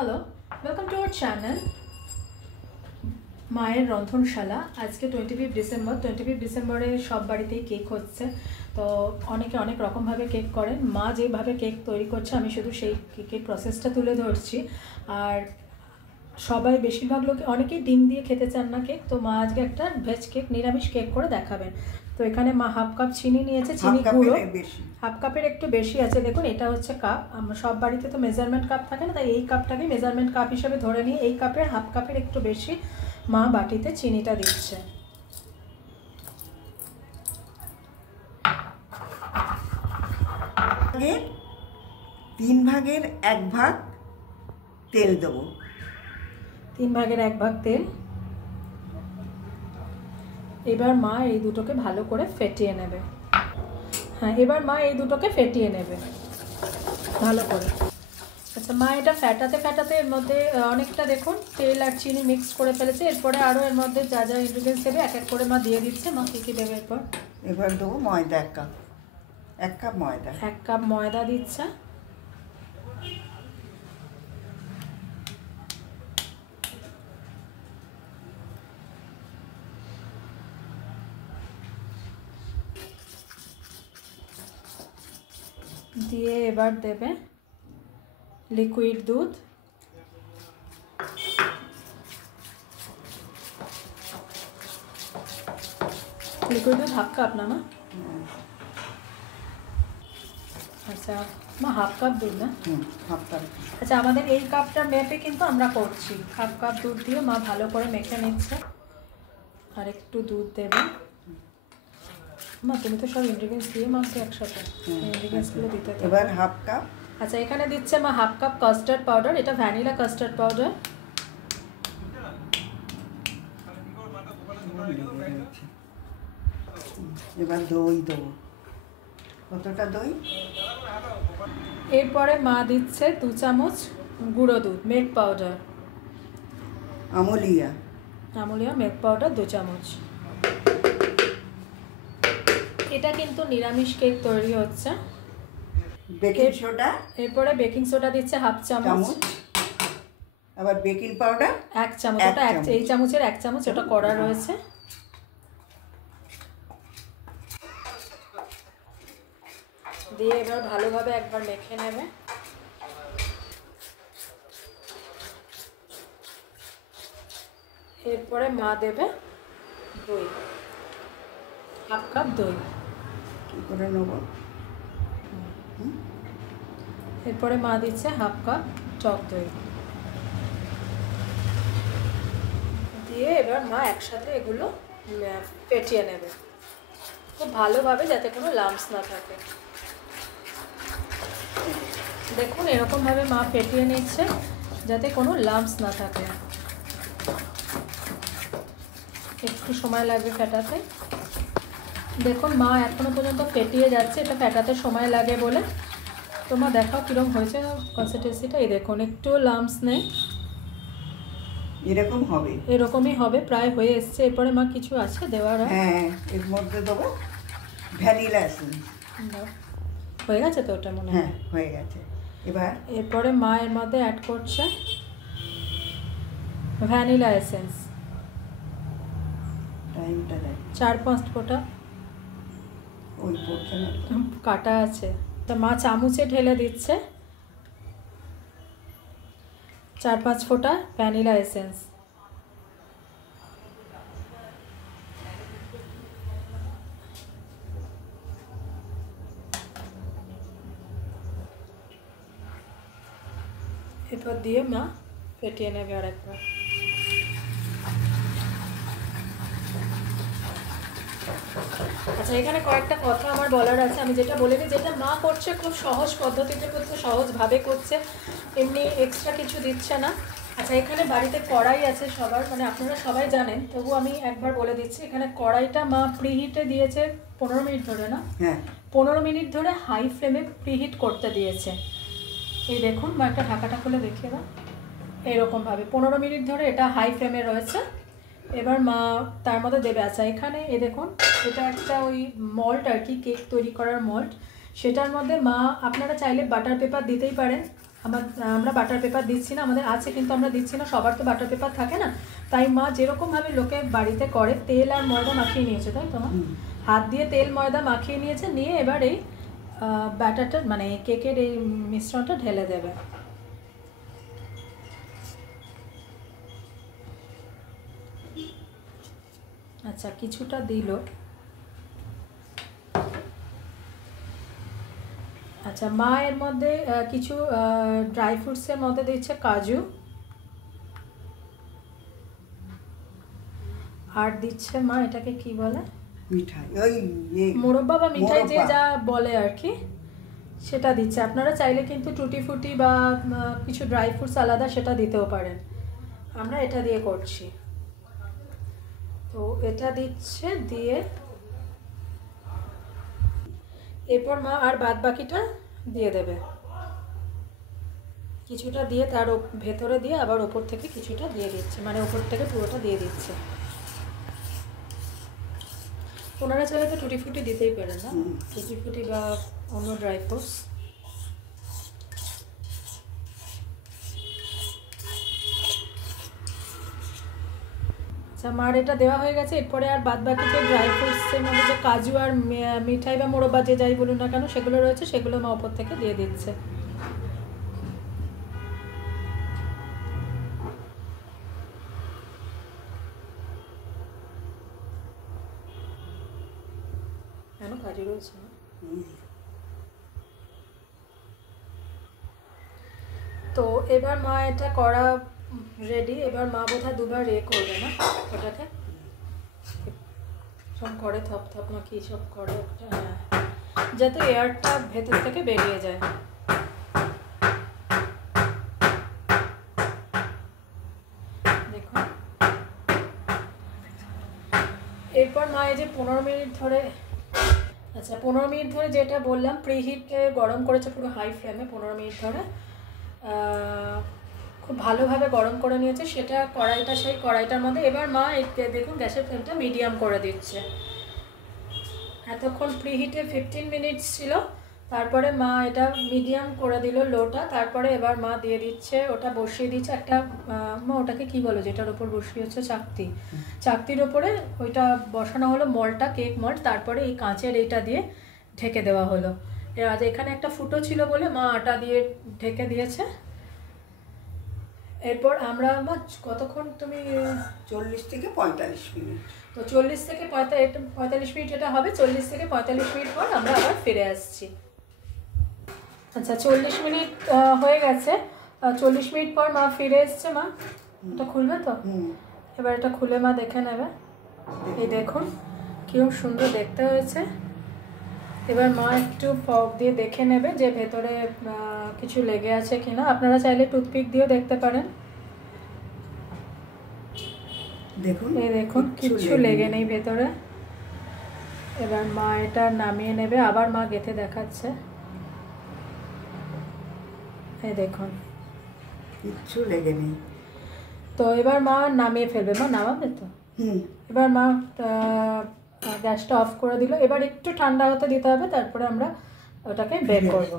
Hello, welcome to our channel মায়ের রন্ধনশালা। আজকে 25 December. 25 ডিসেম্বরে সব বাড়িতেই কেক হচ্ছে। তো অনেকে অনেক রকমভাবে কেক করেন। মা যেভাবে কেক তৈরি করছে আমি শুধু সেই কেকের প্রসেসটা তুলে ধরছি। আর সবাই বেশিরভাগ লোক অনেকেই ডিম দিয়ে খেতে চান না কেক, তো মা আজকে একটা ভেজ কেক, নিরামিষ কেক করে দেখাবেন। তো এখানে মা হাফ কাপ চিনি নিয়েছে, চিনি গুঁড়ো হাফ কাপের একটু বেশি আছে। দেখুন এটা হচ্ছে কাপ, আমরা সব বাড়িতে তো মেজারমেন্ট কাপ থাকে না, তাই এই কাপটাকে মেজারমেন্ট কাপ হিসেবে ধরে নিয়ে এই কাপের হাফ কাপের একটু বেশি মা বাটিতে চিনিটা দিচ্ছে। তিন ভাগের এক ভাগ তেল দেবো। 3 ভাগের 1 ভাগ তেল। এবার মা এই দুটোকে ভালো করে ফেটিয়ে নেবে। হ্যাঁ, এবার মা এই দুটোকে ফেটিয়ে নেবে ভালো করে। আচ্ছা, মা এটা ফেটাতে ফেটাতে এর মধ্যে অনেকটা দেখুন তেল আর চিনি মিক্স করে ফেলেছে। এরপরে আরও এর মধ্যে যা যা ইনগ্রিডিয়েন্টস দেবে এক এক করে মা দিয়ে দিচ্ছে। মা কী কী দেবে এবার দেবো ময়দা 1 কাপ ময়দা। 1 কাপ ময়দা দিচ্ছে। দিয়ে এবার দেবে লিকুইড দুধ। লিকুইড দুধ হাফ কাপ না মা? আচ্ছা মা, হাফ কাপ দুধ না? Half cup. আচ্ছা, আমাদের এই কাপটা মেপে কিন্তু আমরা করছি। হাফ কাপ দুধ দিয়ে মা ভালো করে মেখে নিচ্ছে। আর একটু দুধ দেবে। মা তুমি তো সব ইনগ্রিডিয়েন্টস দিয়ে মাখছো একসাথে, ইনগ্রিডিয়েন্টসগুলো দিতে। এবার হাফ কাপ। আচ্ছা, এখানে দিচ্ছে মা হাফ কাপ কাস্টার্ড পাউডার। এটা ভ্যানিলা কাস্টার্ড পাউডার। এবার দই দেবো। কতটা দই? এরপরে মা দিচ্ছে 2 চামচ গুঁড়ো দুধ, milk powder. Amulia milk powder 2 চামচ। এটা কিন্তু নিরামিষ কেক তৈরি হচ্ছে। Baking soda. এরপরে বেকিং সোডা দিচ্ছে হাফ চামচ। আবার বেকিং পাউডার 1 চামচ। ওটা এই চামচের 1 চামচ ওটা করা রয়েছে। দিয়ে এবার ভালোভাবে একবার মেখে নেবে। এরপরে মা দেবে দই, হাফ কাপ দই। কী করে নেবো? এরপরে মা দিচ্ছে হাফ কাপ টক দই। দিয়ে এবার মা একসাথে এগুলো ফেটিয়ে নেবে খুব ভালোভাবে, যাতে কোনো লাম্পস না থাকে। দেখুন এরকমভাবে মা ফেটিয়ে নিচ্ছে যাতে কোনো লাম্পস না থাকে। একটু সময় লাগবে ফেটাতে। দেখুন মা এখনো পর্যন্ত ফেটিয়ে যাচ্ছে, এটা ফেটাতে সময় লাগে বলে। তো মা দেখাও কীরকম হয়েছে কনসিস্টেন্সিটা। এই দেখুন একটু লাম্পস নেই, এরকম হবে, এরকমই হবে, প্রায় হয়ে এসছে। এরপরে মা কিছু আছে দেওয়ার? হ্যাঁ, এর মধ্যে দেবো ভ্যানিলা এসেন্স। হয়ে গেছে তো ওটা মনে হয়? হ্যাঁ, হয়ে গেছে। এরপরে মা এর মধ্যে অ্যাড করছে ভ্যানিলা এসেন্স। টাইমটা দেখ, 4-5 ফোঁটা। ওই পড়ছে না, কাটা আছে। তো মা চামচে ঢেলে দিচ্ছে 4-5 ফোঁটা ভ্যানিলা এসেন্স। এরপর দিয়ে মা ফেটিয়ে নেবে আরেকবার। আচ্ছা, এখানে কয়েকটা কথা আমার বলার আছে। আমি যেটা বলে দিই, যেটা মা করছে খুব সহজ পদ্ধতিতে করছে, সহজভাবে করছে, এমনি এক্সট্রা কিছু দিচ্ছে না। আচ্ছা, এখানে বাড়িতে কড়াই আছে সবার, মানে আপনারা সবাই জানেন, তবু আমি একবার বলে দিচ্ছি। এখানে কড়াইটা মা প্রিহিটে দিয়েছে 15 মিনিট ধরে, না? হ্যাঁ, 15 মিনিট ধরে হাই ফ্লেমে প্রিহিট করতে দিয়েছে। এই দেখুন মা একটা ঢাকাটা খুলে দেখিয়ে দাও। এইরকমভাবে 15 মিনিট ধরে এটা হাই ফ্লেমে রয়েছে। এবার মা তার মধ্যে দেবে। আচ্ছা, এখানে এই দেখুন এটা একটা ওই মল্ট আর কি, কেক তৈরি করার মল্ট। সেটার মধ্যে মা আপনারা চাইলে বাটার পেপার দিতেই পারেন, আমরা বাটার পেপার দিচ্ছি না, আমাদের আছে কিন্তু আমরা দিচ্ছি না, সবার তো বাটার পেপার থাকে না। তাই মা যেরকমভাবে লোকে বাড়িতে করে তেল আর ময়দা মাখিয়ে নিয়েছে, তাই তো মা? হাত দিয়ে তেল ময়দা মাখিয়ে নিয়েছে, নিয়ে এবার এই ব্যাটারটা মানে কেকের এই মিশ্রণটা ঢেলে দেবে। আচ্ছা কিছুটা দিল। আচ্ছা মা এর মধ্যে কিছু ড্রাই ফ্রুটসের মধ্যে দিচ্ছে কাজু, আর দিচ্ছে মা এটাকে কি বলে, মিঠাই, ওই মোরব্বা বা মিঠাই যে যা বলে আর কি, সেটা দিচ্ছে। আপনারা চাইলে কিন্তু টুটি ফুটি বা কিছু ড্রাই ফ্রুটস আলাদা সেটা দিতেও পারেন, আমরা এটা দিয়ে করছি। তো এটা দিচ্ছে, দিয়ে এরপর মা আর বাদ বাকিটা দিয়ে দেবে, কিছুটা দিয়ে তার ভেতরে দিয়ে আবার ওপর থেকে কিছুটা দিয়ে দিচ্ছে, মানে ওপর থেকে পুরোটা দিয়ে দিচ্ছে। ওনারা চাইলে তো টুটি ফুটি দিতেই পারেন না, টুটি ফুটি বা অন্য ড্রাই ফ্রুটস। আচ্ছা মার এটা দেওয়া হয়ে গেছে। এরপরে আর বাদ বাকি যে ড্রাই ফ্রুটসের মধ্যে যে কাজু আর মিঠাই বা মোরব্বা যে যাই বলুন না কেন সেগুলো রয়েছে, সেগুলো মা ওপর থেকে দিয়ে দিচ্ছে। কেন কাজু রয়েছে না? তো এবার মা এটা করা রেডি। এবার মা বোধহয় দুবার করবে না ওটাকে, সব করে থপ থপ না কি সব করে, হ্যাঁ, যাতে এয়ারটা ভেতর থেকে বেরিয়ে যায়। দেখুন এরপর মা এই যে 15 মিনিট ধরে, আচ্ছা 15 মিনিট ধরে যেটা বললাম প্রিহিটে গরম করেছে পুরো হাই ফ্লেমে 15 মিনিট ধরে, খুব ভালোভাবে গরম করে নিয়েছে সেটা কড়াইটা, সেই কড়াইটার মধ্যে এবার মা দেখুন গ্যাসের ফ্লেমটা মিডিয়াম করে দিচ্ছে। এতক্ষণ প্রিহিটে 15 মিনিটস ছিল, তারপরে মা এটা মিডিয়াম করে দিল লোটা, তারপরে এবার মা দিয়ে দিচ্ছে, ওটা বসিয়ে দিচ্ছে একটা, মা ওটাকে কি বলো যেটার ওপর বসিয়েছে, চাকতি, চাকতির ওপরে ওইটা বসানো হলো মলটা, কেক মল্ট, তারপরে এই কাঁচের এইটা দিয়ে ঢেকে দেওয়া হলো। আজ এখানে একটা ফুটো ছিল বলে মা আটা দিয়ে ঢেকে দিয়েছে। এরপর আমরা মা কতক্ষণ তুমি 40 থেকে 45 মিনিট, তো 40 থেকে 45 মিনিট এটা হবে, 40 থেকে 45 মিনিট পর আমরা আবার ফিরে আসছি। আচ্ছা 40 মিনিট হয়ে গেছে, 40 মিনিট পর মা ফিরে এসছে। মা এটা খুলবে তো, এবার এটা খুলে মা দেখে নেবে। এই দেখুন কিরকম সুন্দর দেখতে হয়েছে। এবার মা একটু ফর্ক দিয়ে দেখে নেবে যে ভেতরে কিছু লেগে আছে কিনা, আপনারা চাইলে টুথপিক দিয়েও দেখতে পারেন। দেখুন এই দেখুন কিছু লেগে নেই ভেতরে। এবার মা এটা নামিয়ে নেবে, আবার মা গেঁথে দেখাচ্ছে। এই দেখুন কিচ্ছু লেগে নেই। তো এবার মা নামিয়ে ফেলবে, মা নামাবে তো। এবার মা গ্যাসটা অফ করে দিল, এবার একটু ঠান্ডা হতে দিতে হবে, তারপরে আমরা ওটাকে বের করব।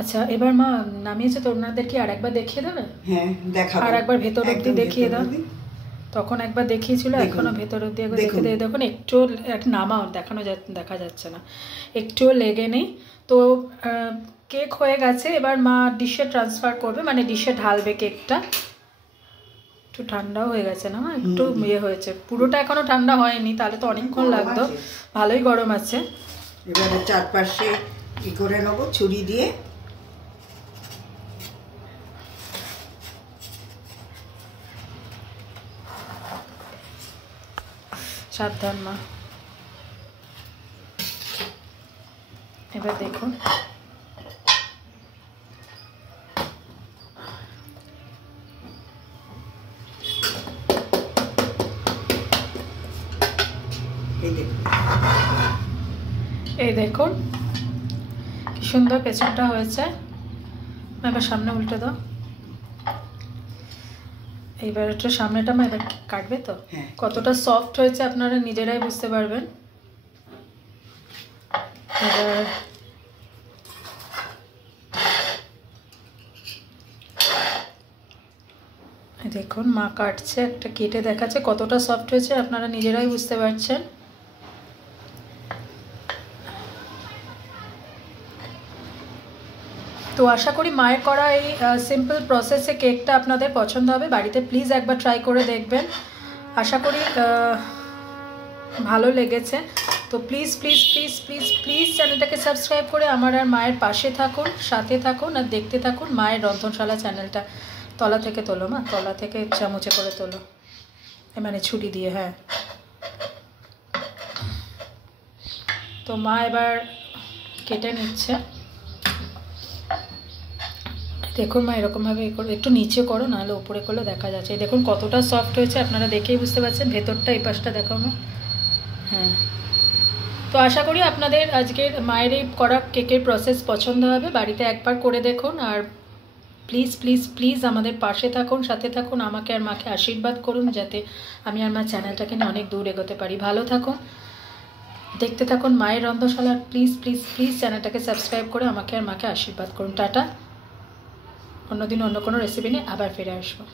আচ্ছা এবার মা নামিয়েছে তো, ওনাদের কি আর একবার দেখিয়ে দেবে? হ্যাঁ দেখাবো, আর একবার ভেতর অবধি দেখিয়ে দাও। তখন একবার দেখিয়েছিল, এখনো ভেতর অবধি একবার দেখে দিয়ে দেখুন, একটু নামাও, দেখা যাচ্ছে না, একটুও লেগে নেই। তো কেক হয়ে গেছে, এবার মা ডিশে ট্রান্সফার করবে, মানে ডিশে ঢালবে কেকটা। একটু ঠান্ডাও হয়ে গেছে না, একটু ইয়ে হয়েছে, পুরোটা এখনো ঠান্ডা হয়নি, তাহলে তো অনেকক্ষণ লাগতো, ভালোই গরম আছে। এবারে চারপাশে কি করে নেবো ছুরি দিয়ে, সাবধান মা। এবার দেখুন এই দেখুন কি সুন্দর পেছনটা হয়েছে। এবার সামনে উল্টে দাও। এইবার একটু সামনেটা মা এবার কাটবে তো, কতটা সফট হয়েছে আপনারা নিজেরাই বুঝতে পারবেন। এবার দেখুন মা কাটছে, একটা কেটে দেখাচ্ছে কতটা সফট হয়েছে, আপনারা নিজেরাই বুঝতে পারছেন। তো আশা করি মায়ের করা এই সিম্পল প্রসেসে কেকটা আপনাদের পছন্দ হবে। বাড়িতে প্লিজ একবার ট্রাই করে দেখবেন, আশা করি ভালো লেগেছে। তো please please please please please চ্যানেলটাকে সাবস্ক্রাইব করে আমার আর মায়ের পাশে থাকুন, সাথে থাকুন আর দেখতে থাকুন মায়ের রন্ধনশালা চ্যানেলটা। তলা থেকে তোলো মা, তলা থেকে চামচে করে তোলো, মানে ছুরি দিয়ে। হ্যাঁ, তো মা এবার কেটে নিচ্ছে। দেখুন মা এরকমভাবে একটু নিচে করো, নাহলে উপরে করলে দেখা যাচ্ছে। দেখুন কতটা সফট হয়েছে, আপনারা দেখেই বুঝতে পারছেন। ভেতরটা এই পাশটা দেখাও না। হ্যাঁ, তো আশা করি আপনাদের আজকের মায়ের এই করা কেকের প্রসেস পছন্দ হবে। বাড়িতে একবার করে দেখুন, আর প্লিজ প্লিজ প্লিজ আমাদের পাশে থাকুন, সাথে থাকুন, আমাকে আর মাকে আশীর্বাদ করুন যাতে আমি আর মার চ্যানেলটাকে নিয়ে অনেক দূর এগোতে পারি। ভালো থাকুন, দেখতে থাকুন মায়ের রন্ধনশালা। প্লিজ প্লিজ প্লিজ চ্যানেলটাকে সাবস্ক্রাইব করে আমাকে আর মাকে আশীর্বাদ করুন। টাটা, অন্যদিন অন্য কোনো রেসিপি নিয়ে আবার ফিরে আসবো।